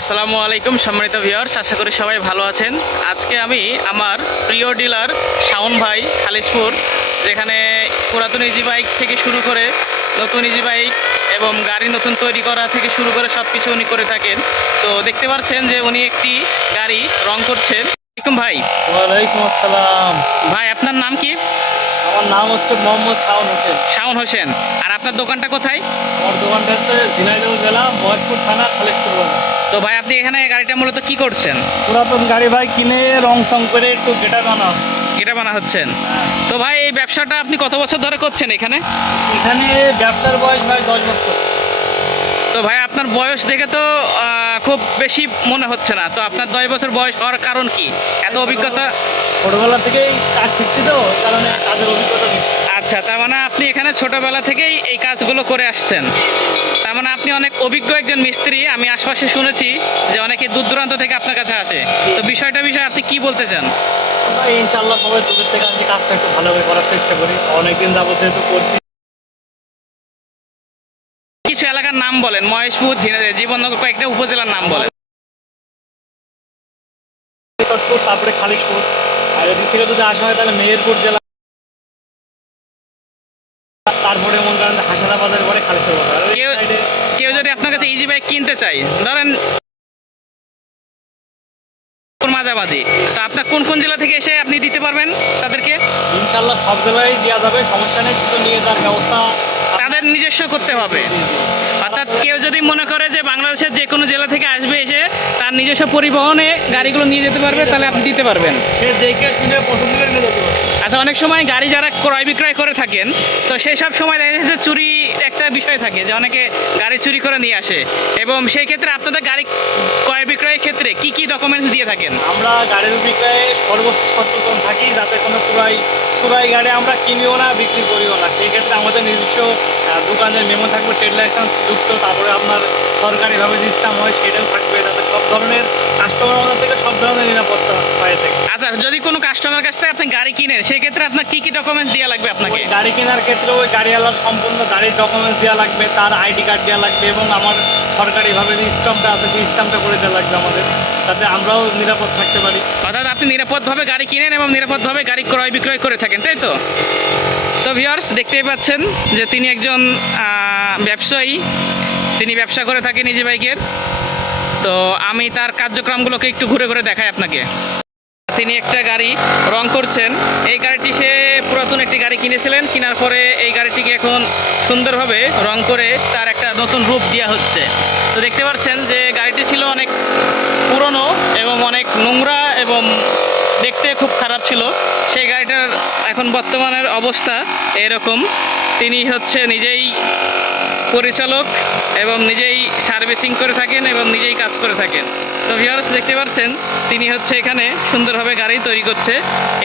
আসসালামু আলাইকুম সম্মানিত ভিউয়ার্স আশা করি সবাই ভালো আছেন। আজকে আমি আমার প্রিয় ডিলার শাওন ভাই খালিশপুর যেখানে পুরাতন ইজি বাইক থেকে শুরু করে নতুন ইজি বাইক এবং গাড়ি নতুন তৈরি করা থেকে শুরু করে সব কিছু উনি করে থাকেন। তো দেখতে পাচ্ছেন যে উনি একটি গাড়ি রং করছেন। আলাইকুম ভাই। ওয়ালাইকুম আসসালাম। ভাই আপনার নাম কি? আমার নাম হচ্ছে মোহাম্মদ শাওন হোসেন। শাওন হোসেন। আর আপনার দোকানটা কোথায়? আমার দোকানটা হচ্ছে ঝিনাইদহ জেলা মহেশপুর থানা খালেশপুর বাজার তো ভাই আপনি এখানে গাড়িটা মূলত কি করছেন? পুরাতন গাড়ি ভাই কিনে রং সং করে একটু গেটার বানা। এটা বানা হচ্ছেন তো ভাই এই ব্যবসাটা আপনি কত বছর ধরে করছেন এখানে? এখানে ব্যবসার বয়স ভাই দশ বছর। তো ভাই আপনার বয়স দেখে তো খুব বেশি মনে হচ্ছে না। তো আপনার দশ বছর বয়স হওয়ার কারণ কি? এত অভিজ্ঞতা ছোটবেলা থেকেই কাজ শিখছি তো কারণে কাজের অভিজ্ঞতা। আচ্ছা তার মানে আপনি এখানে ছোটবেলা থেকেই এই কাজগুলো করে আসছেন। তার মানে আপনি অনেক অভিজ্ঞ একজন মিস্ত্রি আমি আশপাশে শুনেছি যে অনেকে দূর দূরান্ত থেকে আপনার কাছে আসে। তো বিষয়টা বিষয়ে আপনি কি বলতে চান? ইনশাল্লাহ সবাই দূরের থেকে আমি কাজটা একটু ভালোভাবে করার চেষ্টা করি। অনেকদিন যাবত যেহেতু করছি। কিছু এলাকার নাম বলেন মহেশপুর জীবননগর কয়েকটা উপজেলার নাম বলেন। তারপরে খালিশপুর। আর এদিক থেকে যদি আসা হয় তাহলে মেহেরপুর জেলা বাজার কেউ- কেউ যদি আপনার কাছে ইজি বাইক কিনতে চাই ধরেন মাঝামাঝি তো আপনার কোন কোন জেলা থেকে এসে আপনি দিতে পারবেন তাদেরকে? ইনশাল্লাহ সব জেলায় দেওয়া যাবে সমস্যা নেই কিন্তু নিয়ে যাওয়ার ব্যবস্থা তাদের নিজস্ব করতে হবে। অর্থাৎ কেউ যদি মনে করে যে বাংলাদেশের যে কোনো জেলা থেকে আসবে এসে তার নিজস্ব পরিবহনে গাড়িগুলো নিয়ে যেতে পারবে তাহলে আপনি দিতে পারবেন। দেখে শুনে পছন্দ করে নিয়ে যেতে পারে আচ্ছা অনেক সময় গাড়ি যারা ক্রয় বিক্রয় করে থাকেন তো সেই সব সময় দেখা যাচ্ছে চুরি একটা বিষয় থাকে যে অনেকে গাড়ি চুরি করে নিয়ে আসে। এবং সেই ক্ষেত্রে আপনাদের গাড়ি ক্রয় বিক্রয়ের ক্ষেত্রে কি কি ডকুমেন্টস দিয়ে থাকেন? আমরা গাড়ির বিক্রয়ে সর্বোচ্চ সচেতন থাকি, যাতে কোনো চুরাই চুরাই গাড়ি আমরা কিনিও না, বিক্রি করিও না। সেই ক্ষেত্রে আমাদের নিজস্ব দোকানের মেমো থাকবে ট্রেড লাইসেন্স যুক্ত, তারপরে আপনার সরকারিভাবে সিস্টেম হয় সেটাও থাকবে। যাতে সব ধরনের কাস্টমার আমাদের থেকে সব ধরনের নিরাপত্তা পায়ে থাকে আচ্ছা যদি কোনো কাস্টমার কাছ থেকে আপনি গাড়ি কিনেন সেই ক্ষেত্রে আপনার কি কি ডকুমেন্টস দেওয়া লাগবে আপনাকে? গাড়ি কেনার ক্ষেত্রে ওই গাড়িওয়ালার সম্পূর্ণ গাড়ির ডকুমেন্টস দেওয়া লাগবে তার আইডি কার্ড দেওয়া লাগবে এবং আমার সরকারিভাবে যে স্টাম্পটা আছে সেই স্টাম্পটা করে দেওয়া লাগবে আমাদের। তাতে আমরাও নিরাপদ থাকতে পারি। অর্থাৎ আপনি নিরাপদভাবে গাড়ি কিনেন এবং নিরাপদভাবে গাড়ি ক্রয় বিক্রয় করে থাকেন তাই তো? তো ভিউয়ার্স দেখতেই পাচ্ছেন যে তিনি একজন ব্যবসায়ী। তিনি ব্যবসা করে থাকেন নিজে বাইকের, তো আমি তার কার্যক্রমগুলোকে একটু ঘুরে ঘুরে দেখাই আপনাকে। তিনি একটা গাড়ি রং করছেন। এই গাড়িটি সে পুরাতন একটি গাড়ি কিনেছিলেন। কেনার পরে এই গাড়িটিকে এখন সুন্দরভাবে রং করে তার একটা নতুন রূপ দেওয়া হচ্ছে। তো দেখতে পাচ্ছেন যে গাড়িটি ছিল অনেক পুরনো এবং অনেক নোংরা এবং দেখতে খুব খারাপ ছিল। সেই গাড়িটার এখন বর্তমানের অবস্থা এরকম। তিনি হচ্ছে নিজেই পরিচালক এবং নিজেই সার্ভিসিং করে থাকেন এবং নিজেই কাজ করে থাকেন। তো ভিউয়ার্স দেখতে পাচ্ছেন, তিনি হচ্ছে এখানে সুন্দরভাবে গাড়ি তৈরি করছে।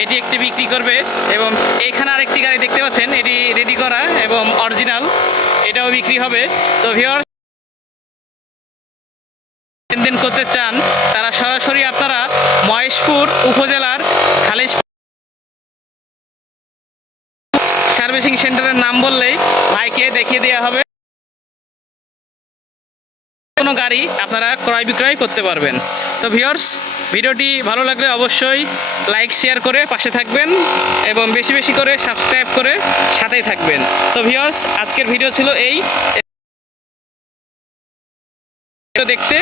এটি একটি বিক্রি করবে এবং এখানে আরেকটি গাড়ি দেখতে পাচ্ছেন, এটি রেডি করা এবং অরিজিনাল এটাও বিক্রি হবে। তো ভিউয়ার্স লেনদেন করতে চান, তারা সরাসরি আপনারা মহেশপুর উপজেলার খালিশ সার্ভিসিং সেন্টারের নাম বললেই ভাইকে দেখিয়ে দেওয়া হবে। কোনো গাড়ি আপনারা ক্রয় বিক্রয় করতে পারবেন। তো ভিওর্স ভিডিওটি ভালো লাগলে অবশ্যই লাইক শেয়ার করে পাশে থাকবেন এবং বেশি বেশি করে সাবস্ক্রাইব করে সাথেই থাকবেন। তো ভিওর্স আজকের ভিডিও ছিল এই। দেখতে